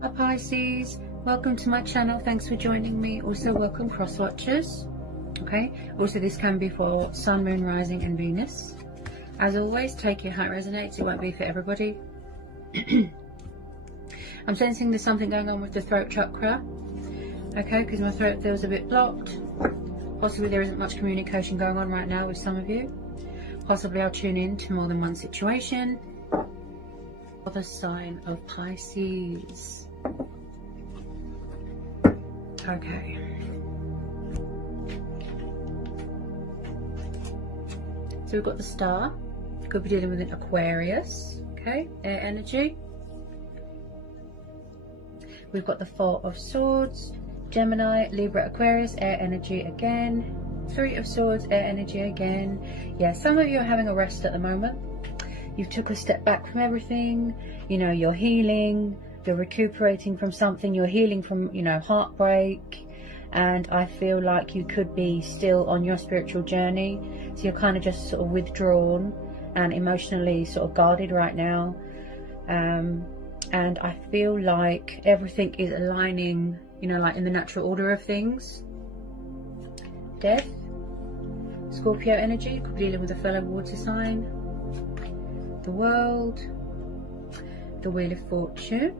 Hi Pisces, welcome to my channel. Thanks for joining me. Also welcome cross watchers. Okay, also this can be for Sun, Moon, Rising and Venus. As always, take it how it resonates. It won't be for everybody. I'm sensing there's something going on with the throat chakra. Okay, because my throat feels a bit blocked. Possibly there isn't much communication going on right now with some of you. Possibly I'll tune in to more than one situation. The sign of Pisces. Okay. So we've got the star. Could be dealing with an Aquarius. Okay, air energy. We've got the Four of Swords, Gemini, Libra, Aquarius, air energy again. Three of Swords, air energy again. Yeah, some of you are having a rest at the moment. You've took a step back from everything, you know, you're healing, you're recuperating from something, you're healing from, you know, heartbreak. And I feel like you could be still on your spiritual journey. So you're kind of just sort of withdrawn and emotionally sort of guarded right now. And I feel like everything is aligning, you know, like in the natural order of things. Death, Scorpio energy, could be dealing with a fellow water sign. The World, the Wheel of Fortune,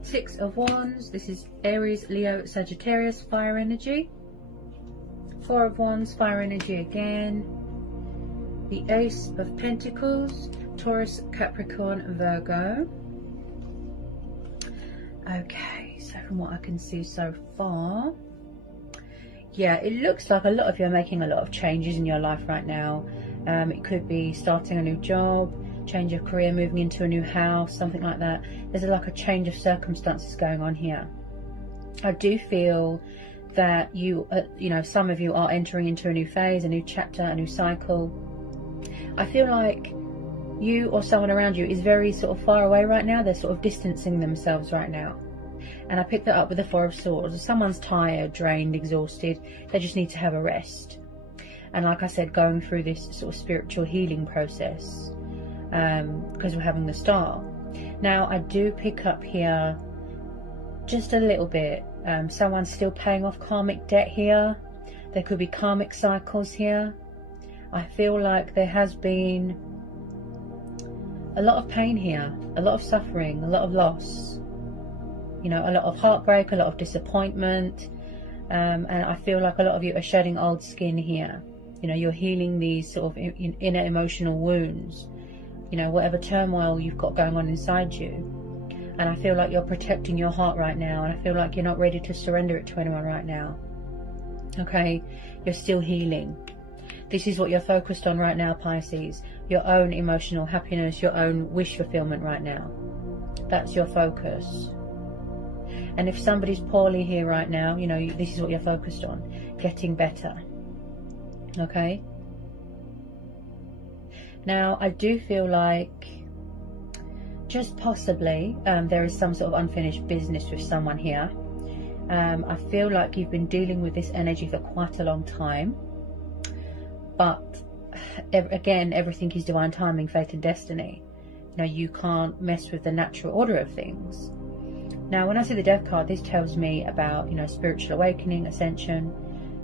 Six of Wands, this is Aries, Leo, Sagittarius, fire energy. Four of Wands, fire energy again. The Ace of Pentacles, Taurus, Capricorn, Virgo. Okay, so from what I can see so far, yeah, it looks like a lot of you are making a lot of changes in your life right now. It could be starting a new job, change of career, moving into a new house, something like that. There's like a change of circumstances going on here. I do feel that you know, some of you are entering into a new phase, a new chapter, a new cycle. I feel like you or someone around you is very sort of far away right now. They're sort of distancing themselves right now. And I picked that up with the Four of Swords. Someone's tired, drained, exhausted. They just need to have a rest. And like I said, going through this sort of spiritual healing process, because we're having the star. Now, I do pick up here just a little bit. Someone's still paying off karmic debt here. There could be karmic cycles here. I feel like there has been a lot of pain here, a lot of suffering, a lot of loss. You know, a lot of heartbreak, a lot of disappointment. And I feel like a lot of you are shedding old skin here. You know, you're healing these sort of inner emotional wounds, you know, whatever turmoil you've got going on inside you. And I feel like you're protecting your heart right now. And I feel like you're not ready to surrender it to anyone right now. Okay, you're still healing. This is what you're focused on right now, Pisces. Your own emotional happiness, your own wish fulfillment right now. That's your focus. And if somebody's poorly here right now, you know, this is what you're focused on. Getting better. Okay. Now, I do feel like just possibly there is some sort of unfinished business with someone here. I feel like you've been dealing with this energy for quite a long time. But again, everything is divine timing, fate and destiny. You know, you can't mess with the natural order of things. Now, when I see the Death card, this tells me about, you know, spiritual awakening, ascension,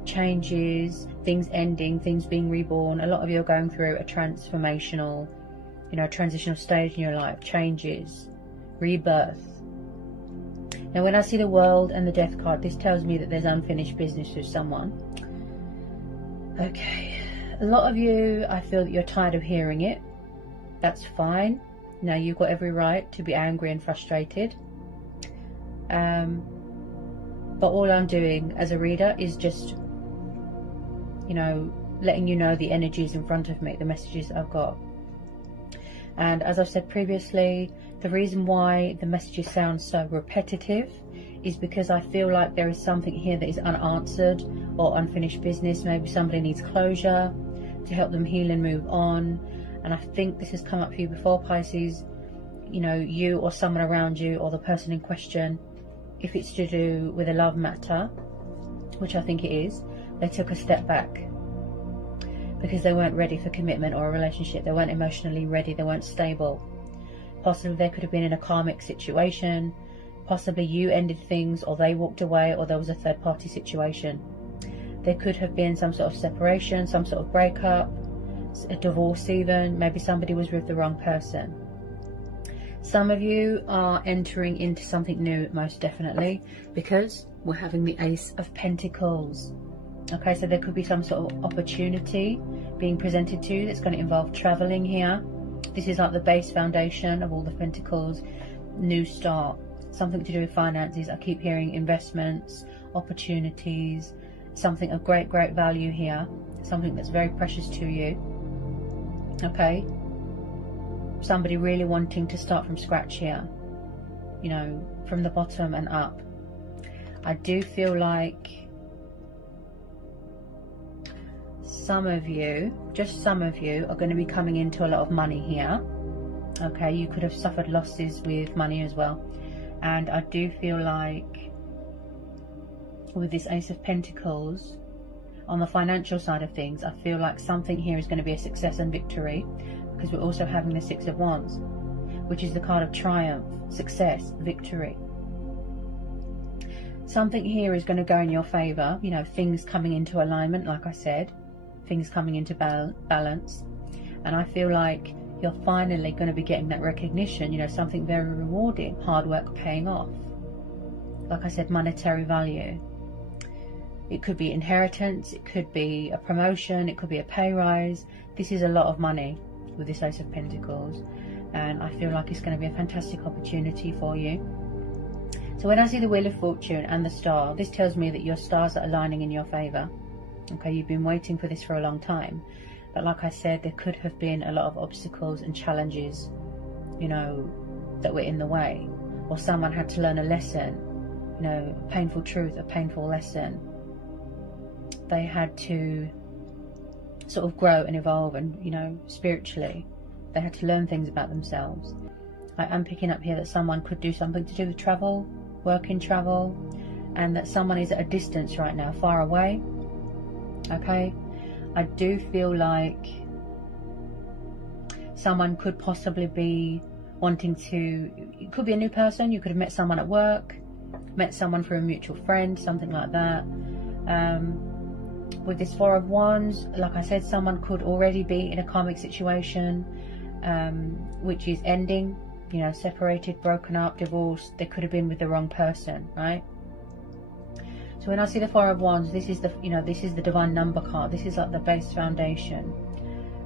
changes, things ending, things being reborn. A lot of you are going through a transformational, you know, transitional stage in your life, changes, rebirth. Now, when I see the World and the Death card, this tells me that there's unfinished business with someone. Okay, a lot of you, I feel that you're tired of hearing it. That's fine. Now, you've got every right to be angry and frustrated. But all I'm doing as a reader is just, you know, letting you know the energies in front of me, the messages I've got. And as I've said previously, the reason why the messages sound so repetitive is because I feel like there is something here that is unanswered or unfinished business. Maybe somebody needs closure to help them heal and move on. And I think this has come up for you before, Pisces. You know, you or someone around you or the person in question, if it's to do with a love matter, which I think it is, they took a step back because they weren't ready for commitment or a relationship. They weren't emotionally ready. They weren't stable. Possibly they could have been in a karmic situation. Possibly you ended things, or they walked away, or there was a third party situation. There could have been some sort of separation, some sort of breakup, a divorce even. Maybe somebody was with the wrong person. Some of you are entering into something new, most definitely, because we're having the Ace of Pentacles. Okay, so there could be some sort of opportunity being presented to you that's going to involve traveling here. This is like the base foundation of all the Pentacles. New start, something to do with finances. I keep hearing investments, opportunities, something of great value here, something that's very precious to you. Okay, somebody really wanting to start from scratch here, you know, from the bottom and up. I do feel like some of you, just some of you, are going to be coming into a lot of money here. Okay, you could have suffered losses with money as well. And I do feel like with this Ace of Pentacles, on the financial side of things, I feel like something here is going to be a success and victory, because we're also having the Six of Wands, which is the card of triumph, success, victory. Something here is going to go in your favor, you know, things coming into alignment, like I said, things coming into balance. And I feel like you're finally going to be getting that recognition, you know, something very rewarding, hard work paying off. Like I said, monetary value. It could be inheritance, it could be a promotion, it could be a pay rise. This is a lot of money with this Ace of Pentacles, and I feel like it's going to be a fantastic opportunity for you. So when I see the Wheel of Fortune and the star, this tells me that your stars are aligning in your favor. Okay, you've been waiting for this for a long time, but like I said, there could have been a lot of obstacles and challenges, you know, that were in the way, or someone had to learn a lesson, you know, a painful truth, a painful lesson. They had to sort of grow and evolve, and, you know, spiritually they had to learn things about themselves. I am picking up here that someone could do something to do with travel, work in travel, and that someone is at a distance right now, far away. Okay, I do feel like someone could possibly be wanting to, it could be a new person, you could have met someone at work, met someone through a mutual friend, something like that. With this Four of Wands, like I said, someone could already be in a karmic situation, which is ending, you know, separated, broken up, divorced. They could have been with the wrong person, right? So when I see the Four of Wands, this is the, you know, this is the divine number card. This is like the base foundation,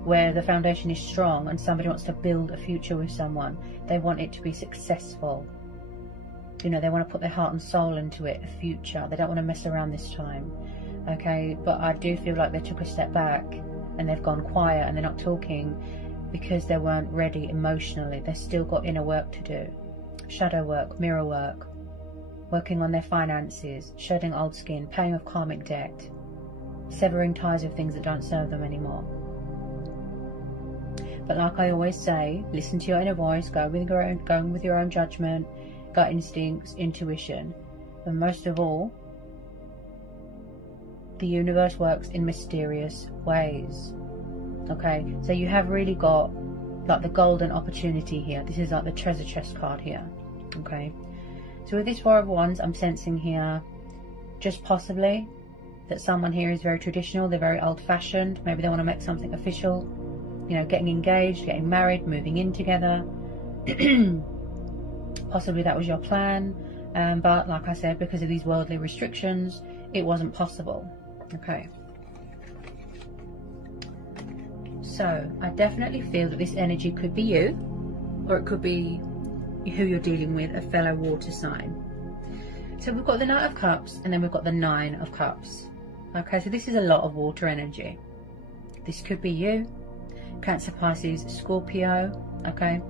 where the foundation is strong and somebody wants to build a future with someone. They want it to be successful. You know, they want to put their heart and soul into it, a future. They don't want to mess around this time. Okay, but I do feel like they took a step back and they've gone quiet and they're not talking because they weren't ready emotionally. They've still got inner work to do, shadow work, mirror work, working on their finances, shedding old skin, paying off karmic debt, severing ties with things that don't serve them anymore. But like I always say, listen to your inner voice, go with your own judgment, gut instincts, intuition, and most of all, the universe works in mysterious ways. Okay, so you have really got like the golden opportunity here. This is like the treasure chest card here. Okay, so with this Four of Wands, I'm sensing here just possibly that someone here is very traditional. They're very old-fashioned. Maybe they want to make something official, you know, getting engaged, getting married, moving in together. Possibly that was your plan, but like I said, because of these worldly restrictions, it wasn't possible. Okay, so I definitely feel that this energy could be you, or it could be who you're dealing with, a fellow water sign. So we've got the Knight of Cups, and then we've got the Nine of Cups. Okay, so this is a lot of water energy. This could be you, Cancer, Pisces, Scorpio. Okay,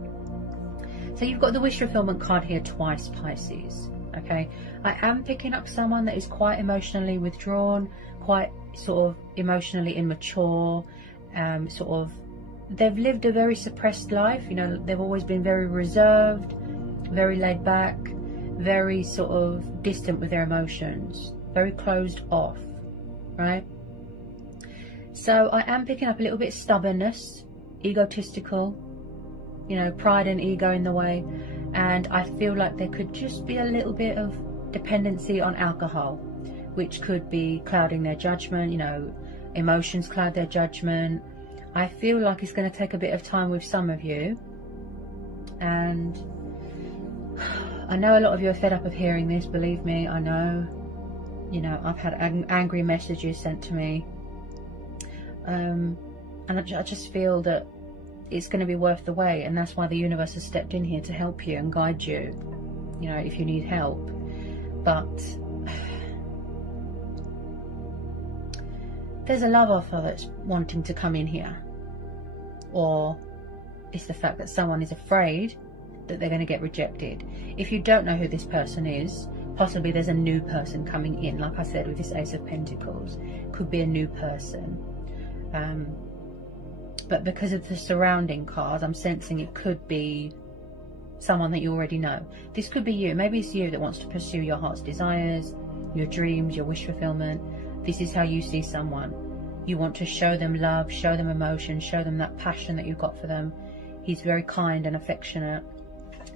so you've got the wish fulfillment card here twice, Pisces. Okay, I am picking up someone that is quite emotionally withdrawn, quite sort of emotionally immature, sort of, they've lived a very suppressed life. You know, they've always been very reserved, very laid back, very sort of distant with their emotions, very closed off, right? So I am picking up a little bit of stubbornness, egotistical, you know, pride and ego in the way. And I feel like there could just be a little bit of dependency on alcohol, which could be clouding their judgment, you know, emotions cloud their judgment. I feel like it's going to take a bit of time with some of you. And I know a lot of you are fed up of hearing this, believe me, I know. You know, I've had angry messages sent to me. And I just feel that it's going to be worth the wait, and that's why the universe has stepped in here to help you and guide you, you know, if you need help. But there's a love offer that's wanting to come in here, or it's the fact that someone is afraid that they're going to get rejected. If you don't know who this person is, possibly there's a new person coming in. Like I said, with this Ace of Pentacles, could be a new person. But because of the surrounding card, I'm sensing it could be someone that you already know. This could be you. Maybe it's you that wants to pursue your heart's desires, your dreams, your wish fulfillment. This is how you see someone. You want to show them love, show them emotion, show them that passion that you've got for them. He's very kind and affectionate.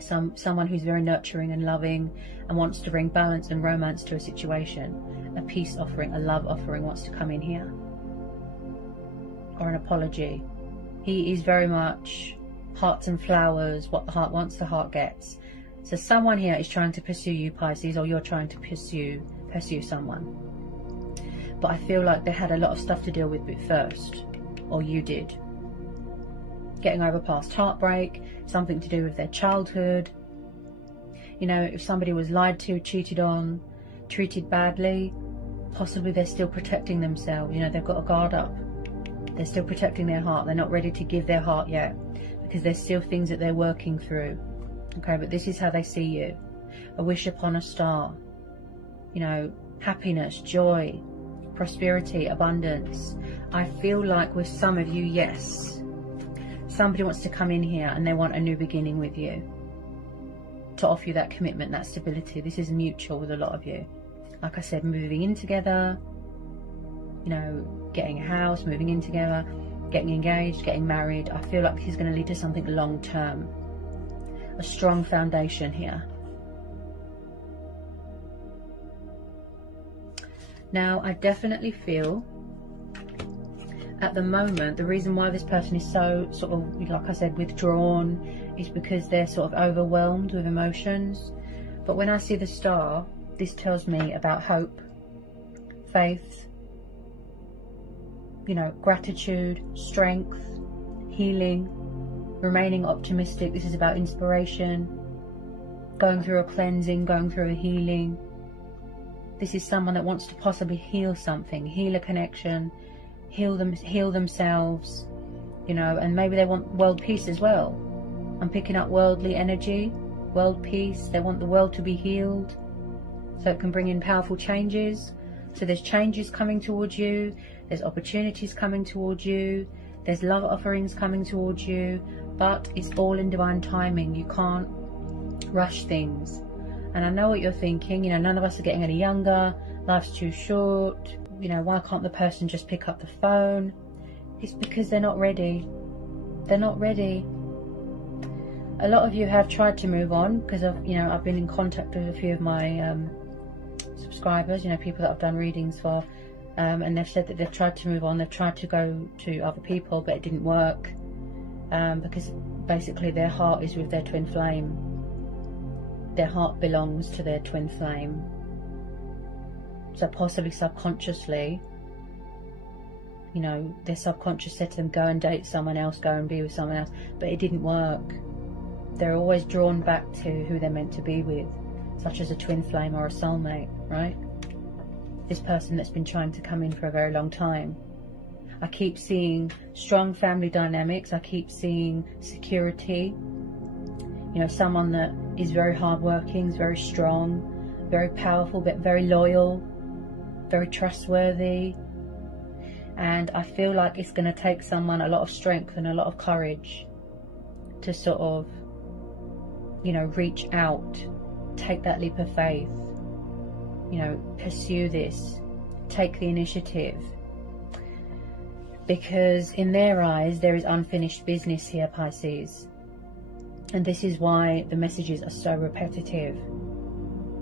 Someone who's very nurturing and loving and wants to bring balance and romance to a situation. A peace offering, a love offering wants to come in here. Or an apology. He is very much hearts and flowers, what the heart wants, the heart gets. So someone here is trying to pursue you, Pisces, or you're trying to pursue someone. But I feel like they had a lot of stuff to deal with first, or you did. Getting over past heartbreak, something to do with their childhood. You know, if somebody was lied to, cheated on, treated badly, possibly they're still protecting themselves. You know, they've got a guard up. They're still protecting their heart. They're not ready to give their heart yet, because there's still things that they're working through. Okay, but this is how they see you. A wish upon a star. You know, happiness, joy, prosperity, abundance. I feel like with some of you, yes, somebody wants to come in here and they want a new beginning with you, to offer you that commitment, that stability. This is mutual with a lot of you. Like I said, moving in together, you know, getting a house, moving in together, getting engaged, getting married. I feel like this is going to lead to something long term. A strong foundation here. Now, I definitely feel at the moment, the reason why this person is so sort of, like I said, withdrawn, is because they're sort of overwhelmed with emotions. But when I see the star, this tells me about hope, faith, you know, gratitude, strength, healing, remaining optimistic. This is about inspiration, going through a cleansing, going through a healing. This is someone that wants to possibly heal something, heal a connection, heal themselves, you know, and maybe they want world peace as well. I'm picking up worldly energy, world peace. They want the world to be healed so it can bring in powerful changes. So there's changes coming towards you. There's opportunities coming towards you. There's love offerings coming towards you. But it's all in divine timing. You can't rush things. And I know what you're thinking. You know, none of us are getting any younger. Life's too short. You know, why can't the person just pick up the phone? It's because they're not ready. They're not ready. A lot of you have tried to move on, because I've been in contact with a few of my subscribers, you know, people that I've done readings for, and they've said that they've tried to move on. They've tried to go to other people, but it didn't work, because basically their heart is with their twin flame. Their heart belongs to their twin flame. So possibly subconsciously, you know, their subconscious said to them, go and date someone else, go and be with someone else, but it didn't work. They're always drawn back to who they're meant to be with, such as a twin flame or a soulmate, right? This person that's been trying to come in for a very long time. I keep seeing strong family dynamics. I keep seeing security. You know, someone that is very hardworking, is very strong, very powerful, but very loyal, very trustworthy. And I feel like it's going to take someone a lot of strength and a lot of courage to sort of, you know, reach out, take that leap of faith, you know, pursue this, take the initiative. Because in their eyes, there is unfinished business here, Pisces. And this is why the messages are so repetitive.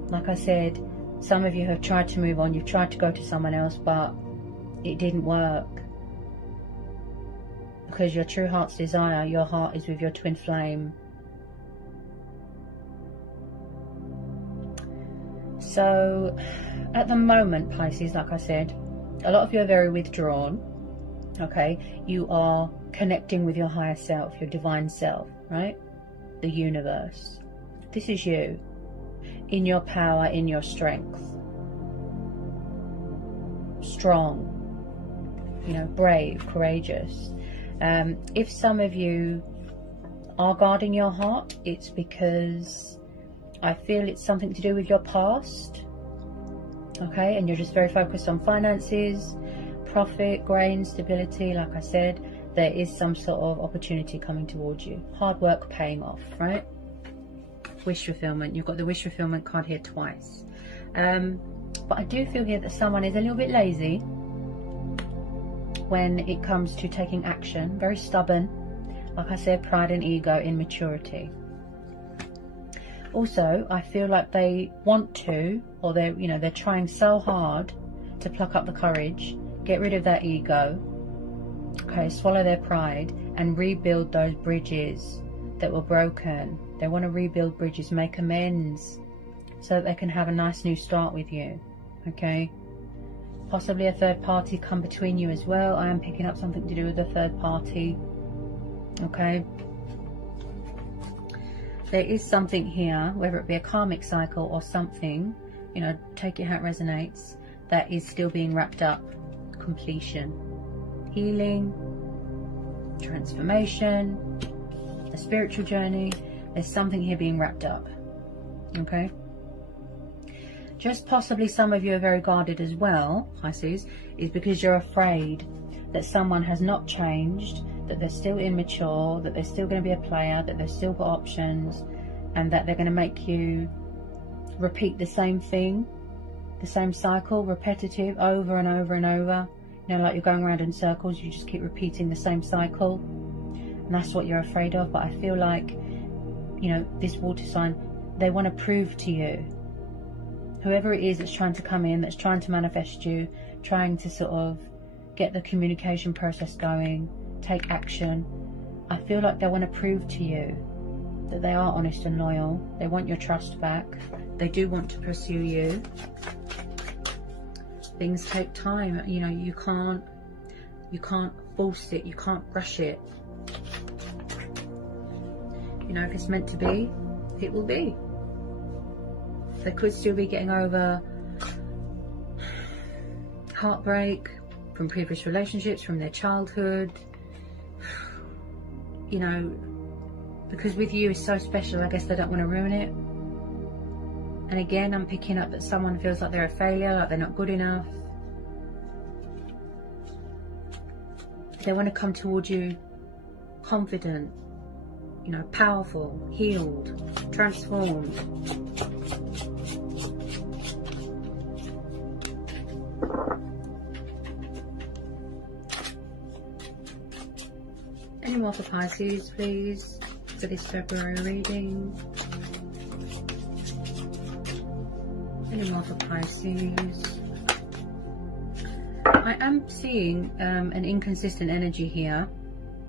Like I said, some of you have tried to move on. You've tried to go to someone else, but it didn't work. Because your true heart's desire, your heart is with your twin flame. So, at the moment, Pisces, like I said, a lot of you are very withdrawn. Okay? You are connecting with your higher self, your divine self, right? The universe. This is you. In your power, in your strength. Strong. You know, brave, courageous. If some of you are guarding your heart, it's because I feel it's something to do with your past. Okay, and you're just very focused on finances, profit, gain, stability. Like I said, there is some sort of opportunity coming towards you. Hard work paying off, right? Wish fulfillment. You've got the wish fulfillment card here twice. But I do feel here that someone is a little bit lazy when it comes to taking action. Very stubborn. Like I said, pride and ego, immaturity. Also, I feel like they want to, or they're trying so hard to pluck up the courage, get rid of that ego, okay, swallow their pride and rebuild those bridges that were broken. They want to rebuild bridges, make amends, so that they can have a nice new start with you, okay? Possibly a third party come between you as well. I am picking up something to do with a third party, okay? There is something here, whether it be a karmic cycle or something, you know, take it how it resonates, that is still being wrapped up. Completion, healing, transformation, a spiritual journey. There's something here being wrapped up, okay? Just possibly some of you are very guarded as well, Pisces, is because you're afraid that someone has not changed, that they're still immature, that they're still going to be a player, that they've still got options, and that they're going to make you repeat the same thing, the same cycle, repetitive, over and over and over. You know, like you're going around in circles, you just keep repeating the same cycle, and that's what you're afraid of. But I feel like, you know, this water sign, they want to prove to you, whoever it is that's trying to come in, that's trying to manifest you, trying to sort of get the communication process going, take action, I feel like they want to prove to you that they are honest and loyal. They want your trust back. They do want to pursue you. Things take time. You know, you can't force it. You can't rush it. You know, if it's meant to be, it will be. They could still be getting over heartbreak from previous relationships, from their childhood. You know, because with you is so special, I guess they don't want to ruin it. And again, I'm picking up that someone feels like they're a failure, like they're not good enough. They want to come towards you confident, you know, powerful, healed, transformed. Any more for Pisces, please, for this February reading? Any more for Pisces? I am seeing an inconsistent energy here,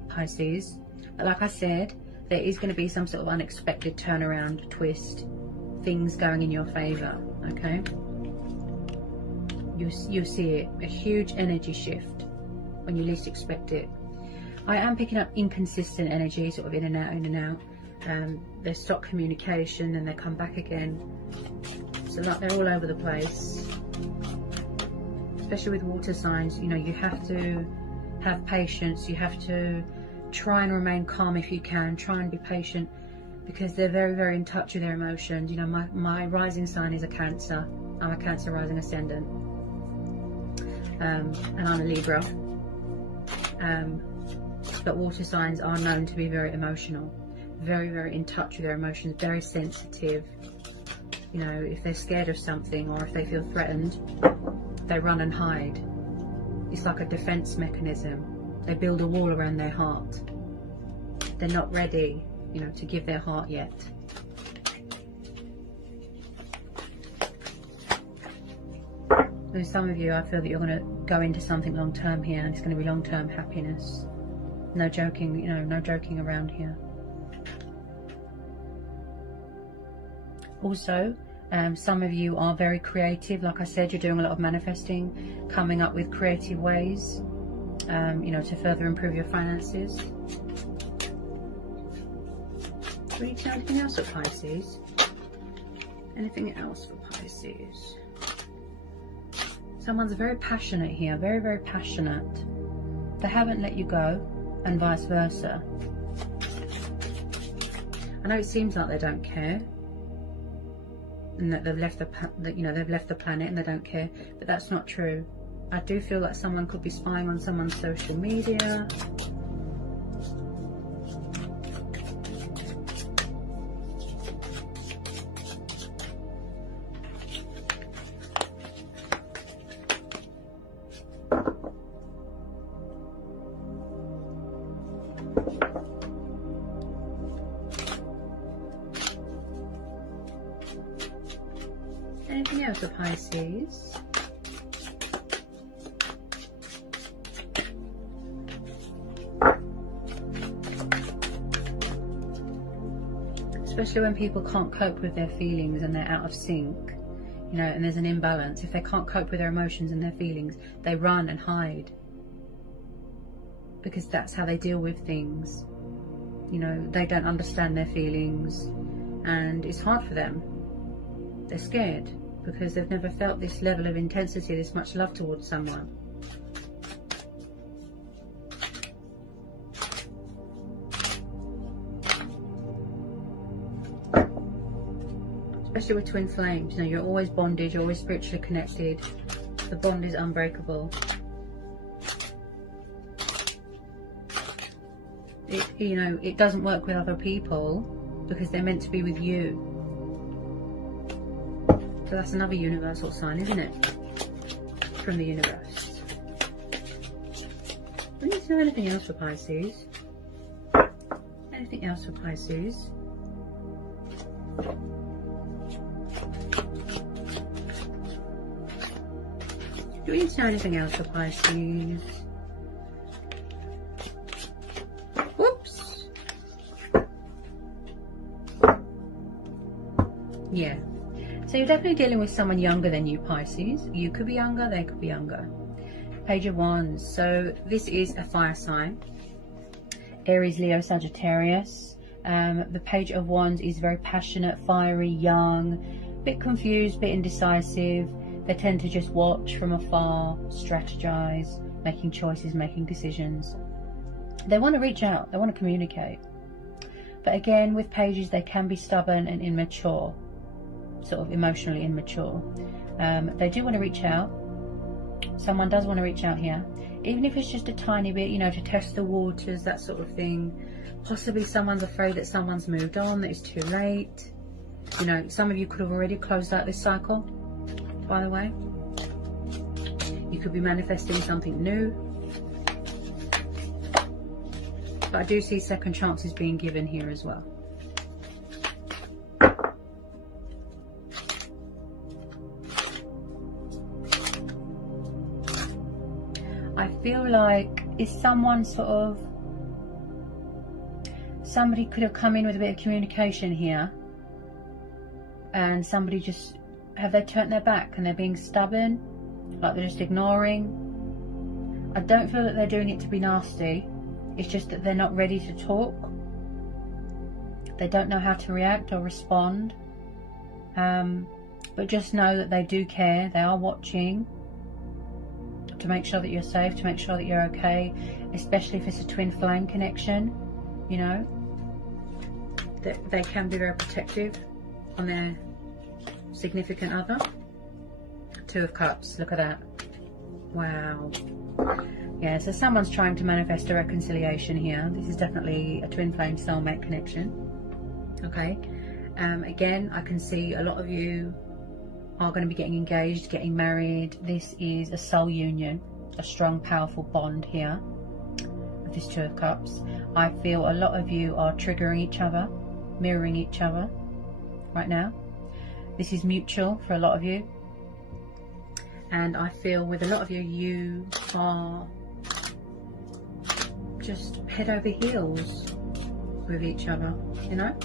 Pisces. But like I said, there is going to be some sort of unexpected turnaround, twist, things going in your favour, okay? You'll see it, a huge energy shift when you least expect it. I am picking up inconsistent energy, sort of in and out, in and out. They stop communication and they come back again. So like they're all over the place. Especially with water signs, you know, you have to have patience. You have to try and remain calm if you can. Try and be patient because they're very, very in touch with their emotions. You know, my rising sign is a Cancer. I'm a Cancer rising ascendant. And I'm a Libra. But water signs are known to be very emotional, very, very in touch with their emotions, very sensitive. You know, if they're scared of something or if they feel threatened, they run and hide. It's like a defense mechanism. They build a wall around their heart. They're not ready. you know, to give their heart yet. With some of you, I feel that you're going to go into something long term here, and it's going to be long term happiness. No joking, you know, no joking around here. Also, some of you are very creative. Like I said, you're doing a lot of manifesting, coming up with creative ways, you know, to further improve your finances. Do we need to know anything else for Pisces? Anything else for Pisces? Someone's very passionate here, very, very passionate. They haven't let you go, and vice versa. I know it seems like they don't care, and that they've left they've left the planet and they don't care, but that's not true. I do feel like someone could be spying on someone's social media. Anything else for Pisces? Especially when people can't cope with their feelings and they're out of sync, you know, and there's an imbalance. If they can't cope with their emotions and their feelings, they run and hide, because that's how they deal with things. You know, they don't understand their feelings and it's hard for them. They're scared because they've never felt this level of intensity, this much love towards someone. Especially with twin flames, you know, you're always bonded, you're always spiritually connected. The bond is unbreakable. You know, it doesn't work with other people because they're meant to be with you. So that's another universal sign, isn't it? From the universe. We need to know anything else for Pisces. Anything else for Pisces? Do we need to know anything else for Pisces? Whoops. Yeah. So you're definitely dealing with someone younger than you, Pisces. You could be younger, they could be younger. Page of Wands. So this is a fire sign. Aries, Leo, Sagittarius. The Page of Wands is very passionate, fiery, young, bit confused, bit indecisive. They tend to just watch from afar, strategize, making choices, making decisions. They want to reach out, they want to communicate. But again, with pages, they can be stubborn and immature, sort of emotionally immature. They do want to reach out. Someone does want to reach out here, even if it's just a tiny bit, you know, to test the waters, that sort of thing. Possibly someone's afraid that someone's moved on, that it's too late. You know, some of you could have already closed out this cycle, by the way. You could be manifesting something new. But I do see second chances being given here as well. I feel like is someone sort of, somebody could have come in with a bit of communication here, and somebody just, have they turned their back and they're being stubborn, like they're just ignoring? I don't feel that they're doing it to be nasty. It's just that they're not ready to talk. They don't know how to react or respond. But just know that they do care. They are watching to make sure that you're safe, to make sure that you're okay, especially if it's a twin flame connection, you know. That they can be very protective on their significant other. Two of Cups, look at that. Wow. Yeah, so someone's trying to manifest a reconciliation here. This is definitely a twin flame soulmate connection. Okay. Again, I can see a lot of you are going to be getting engaged, getting married. This is a soul union, a strong, powerful bond here. with this Two of Cups. I feel a lot of you are triggering each other, mirroring each other right now. This is mutual for a lot of you. And I feel with a lot of you, you are just head over heels with each other, you know?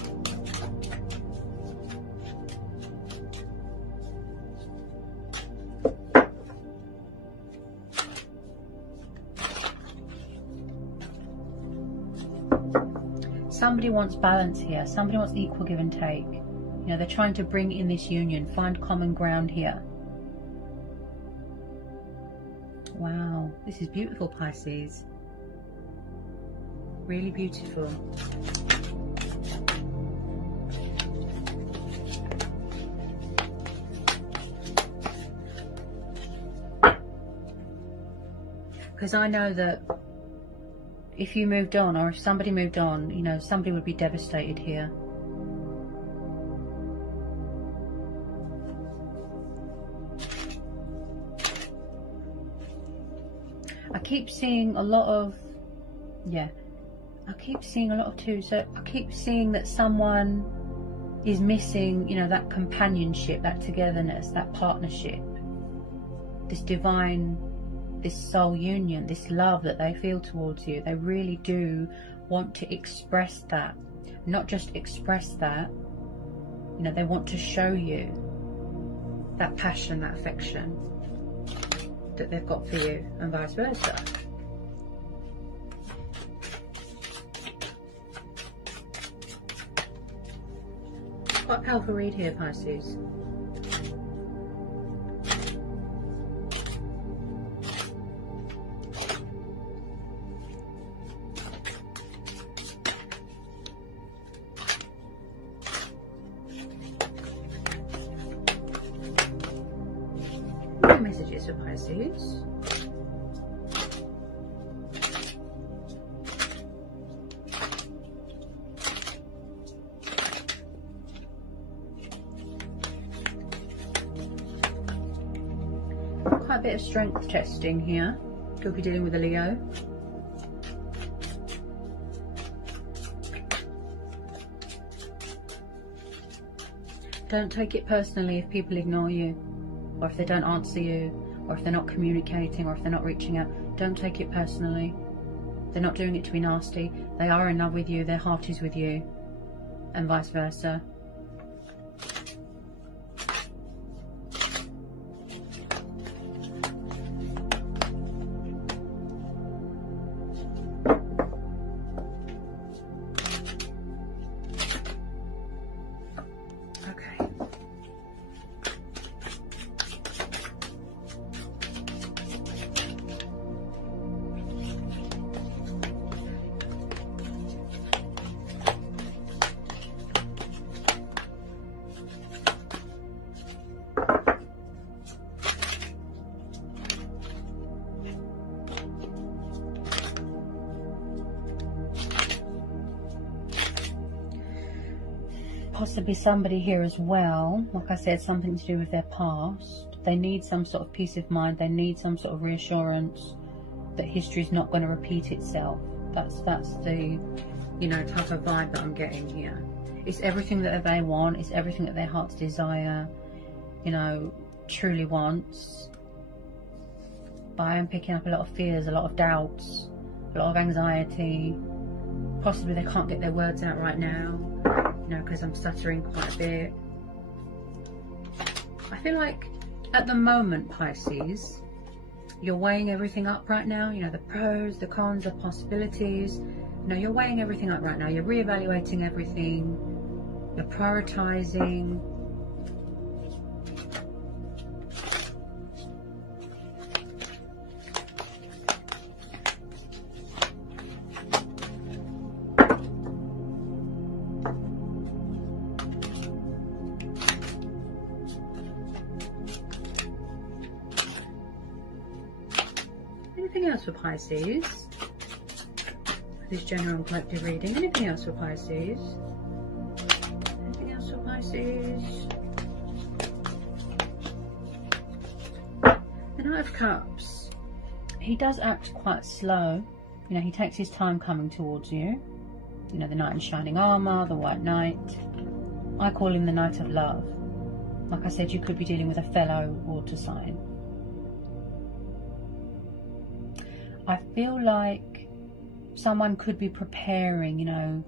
Somebody wants balance here. Somebody wants equal give and take. You know, they're trying to bring in this union, find common ground here. Wow, this is beautiful, Pisces. Really beautiful. Because I know that if you moved on, or if somebody moved on, you know, somebody would be devastated here. I keep seeing a lot of, I keep seeing a lot of two. So I keep seeing that someone is missing, you know, that companionship, that togetherness, that partnership, this divine, this soul union, this love that they feel towards you. They really do want to express that. Not just express that, you know, they want to show you that passion, that affection that they've got for you, and vice versa. Quite a powerful read here, Pisces. What messages for Pisces? Quite a bit of strength testing here. Could be dealing with a Leo. Don't take it personally if people ignore you, or if they don't answer you, or if they're not communicating, or if they're not reaching out. Don't take it personally. They're not doing it to be nasty. They are in love with you. Their heart is with you, and vice versa. Possibly somebody here as well, like I said, something to do with their past. They need some sort of peace of mind. They need some sort of reassurance that history is not going to repeat itself. That's the, you know, type of vibe that I'm getting here. It's everything that they want. It's everything that their heart's desire, you know, truly wants. But I am picking up a lot of fears, a lot of doubts, a lot of anxiety. Possibly they can't get their words out right now. You know, because I'm stuttering quite a bit. I feel like at the moment, Pisces, you're weighing everything up right now. You know, the pros, the cons, the possibilities. You know, you're weighing everything up right now. You're reevaluating everything. You're prioritizing. Anything else for Pisces? This general and collective reading. Anything else for Pisces? Anything else for Pisces? The Knight of Cups. He does act quite slow. You know, he takes his time coming towards you. You know, the knight in shining armour, the white knight. I call him the knight of love. Like I said, you could be dealing with a fellow water sign. I feel like someone could be preparing, you know,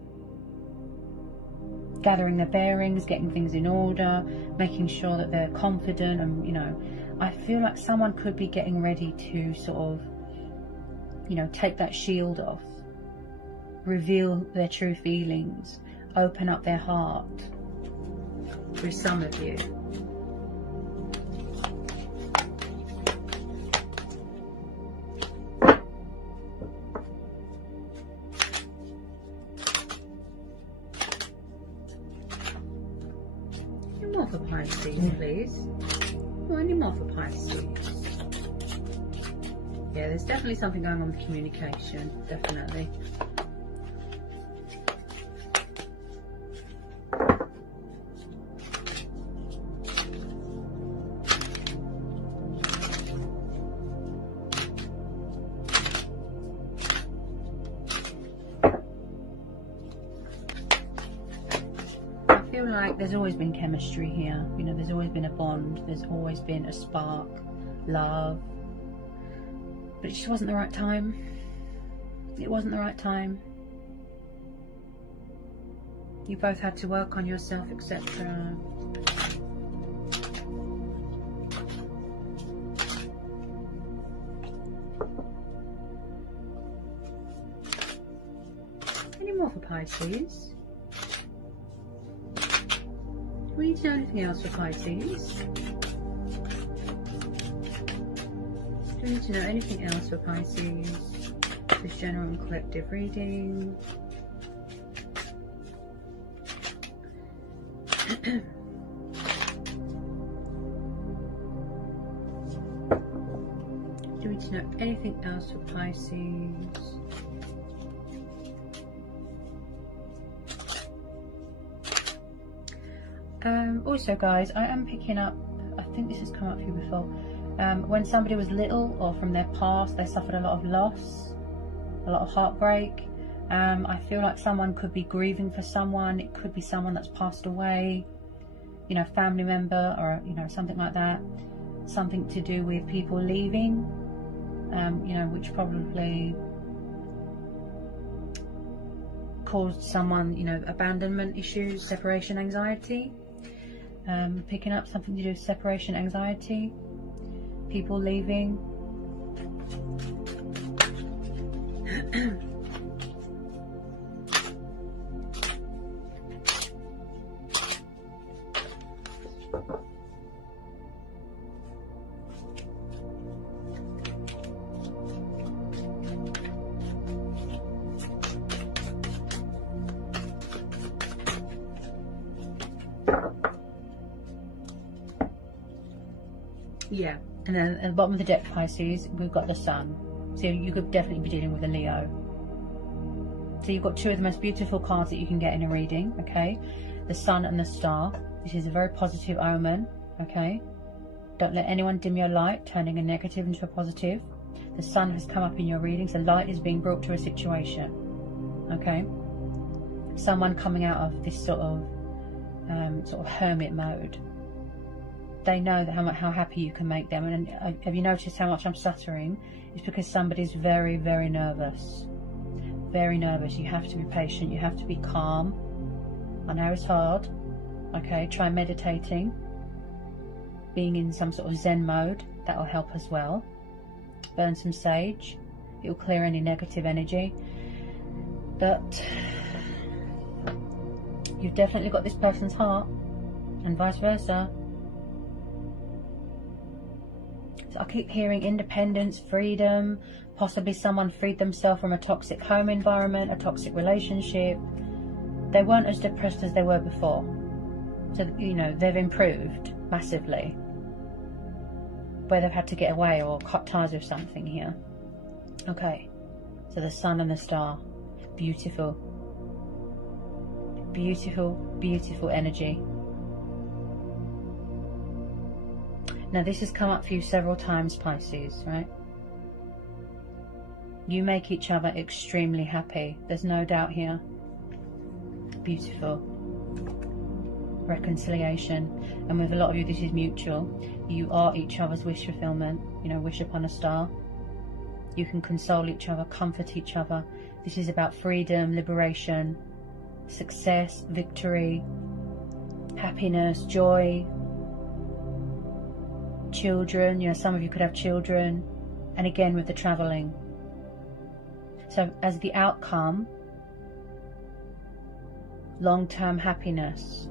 gathering their bearings, getting things in order, making sure that they're confident, and, you know, I feel like someone could be getting ready to sort of, you know, take that shield off, reveal their true feelings, open up their heart with some of you. Any more for Pisces, please? Oh, any more for Pisces? Yeah, there's definitely something going on with communication, definitely. I feel like there's always been chemistry here. You know, there's always been a bond. There's always been a spark, love. But it just wasn't the right time. It wasn't the right time. You both had to work on yourself, etc. Any more for Pisces? Do we need to know anything else for Pisces? Do we need to know anything else for Pisces? This general and collective reading. Do we need to know anything else for Pisces? Also, guys, I am picking up, I think this has come up for you before, when somebody was little or from their past, they suffered a lot of loss, a lot of heartbreak. I feel like someone could be grieving for someone. It could be someone that's passed away, you know, family member, or, you know, something like that. Something to do with people leaving, you know, which probably caused someone, you know, abandonment issues, separation anxiety. Picking up something to do with separation anxiety, people leaving. Yeah, and then at the bottom of the deck, Pisces, we've got the Sun. So you could definitely be dealing with a Leo. So you've got two of the most beautiful cards that you can get in a reading, okay? The Sun and the Star. This is a very positive omen, okay? Don't let anyone dim your light, turning a negative into a positive. The Sun has come up in your reading, so light is being brought to a situation, okay? Someone coming out of this sort of hermit mode. They know that how happy you can make them. And have you noticed how much I'm stuttering? It's because somebody's very, very nervous. Very nervous. You have to be patient. You have to be calm. I know it's hard. Okay, try meditating. Being in some sort of Zen mode. That will help as well. Burn some sage. It will clear any negative energy. But you've definitely got this person's heart. And vice versa. So I keep hearing independence, freedom, possibly someone freed themselves from a toxic home environment, a toxic relationship. They weren't as depressed as they were before. So, you know, they've improved massively. Where they've had to get away or cut ties with something here. Okay, so the Sun and the Star. Beautiful. Beautiful, beautiful energy. Now this has come up for you several times, Pisces, right? You make each other extremely happy. There's no doubt here. Beautiful. Reconciliation. And with a lot of you, this is mutual. You are each other's wish fulfillment. You know, wish upon a star. You can console each other, comfort each other. This is about freedom, liberation, success, victory, happiness, joy, children. You know, some of you could have children. And again, with the traveling. So as the outcome, long-term happiness.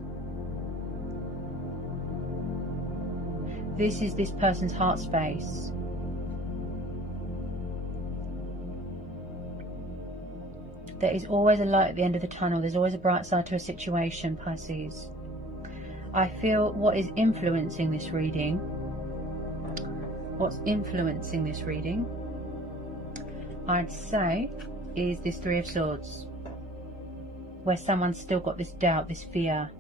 This is this person's heart space. There is always a light at the end of the tunnel. There's always a bright side to a situation, Pisces. I feel what is influencing this reading, I'd say, is this Three of Swords. Where someone's still got this doubt, this fear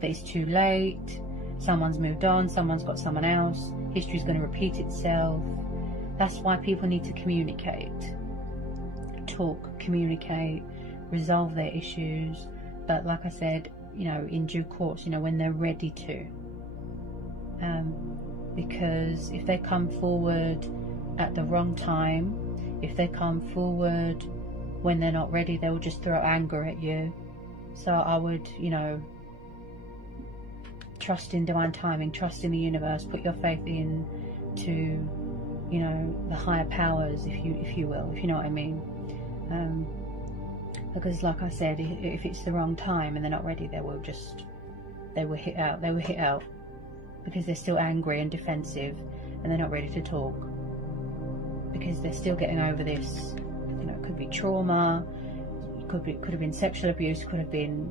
that it's too late, someone's moved on, someone's got someone else, history's going to repeat itself. That's why people need to communicate. Talk, communicate, resolve their issues. But like I said, you know, in due course, you know, when they're ready to. Because if they come forward at the wrong time, if they come forward when they're not ready, they will just throw anger at you. So I would, you know, trust in divine timing, trust in the universe, put your faith in to, you know, the higher powers, if you will, if you know what I mean. Because like I said, if it's the wrong time and they're not ready, they will hit out because they're still angry and defensive and they're not ready to talk, because they're still getting over this. You know, it could be trauma, could have been sexual abuse, could have been,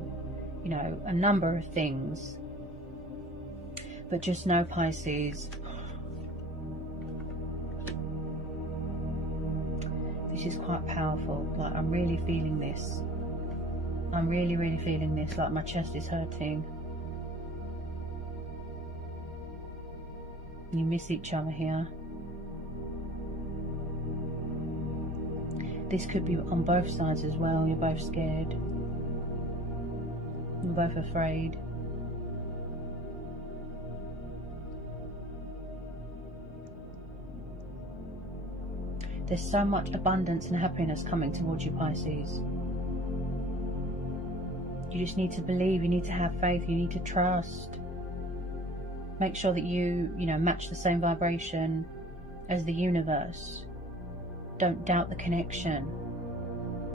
you know, a number of things. But just know, Pisces, this is quite powerful. Like, I'm really feeling this. I'm really feeling this. Like, my chest is hurting. You miss each other here. This could be on both sides as well. You're both scared. You're both afraid. There's so much abundance and happiness coming towards you, Pisces. You just need to believe, you need to have faith, you need to trust. Make sure that you know, match the same vibration as the universe. Don't doubt the connection.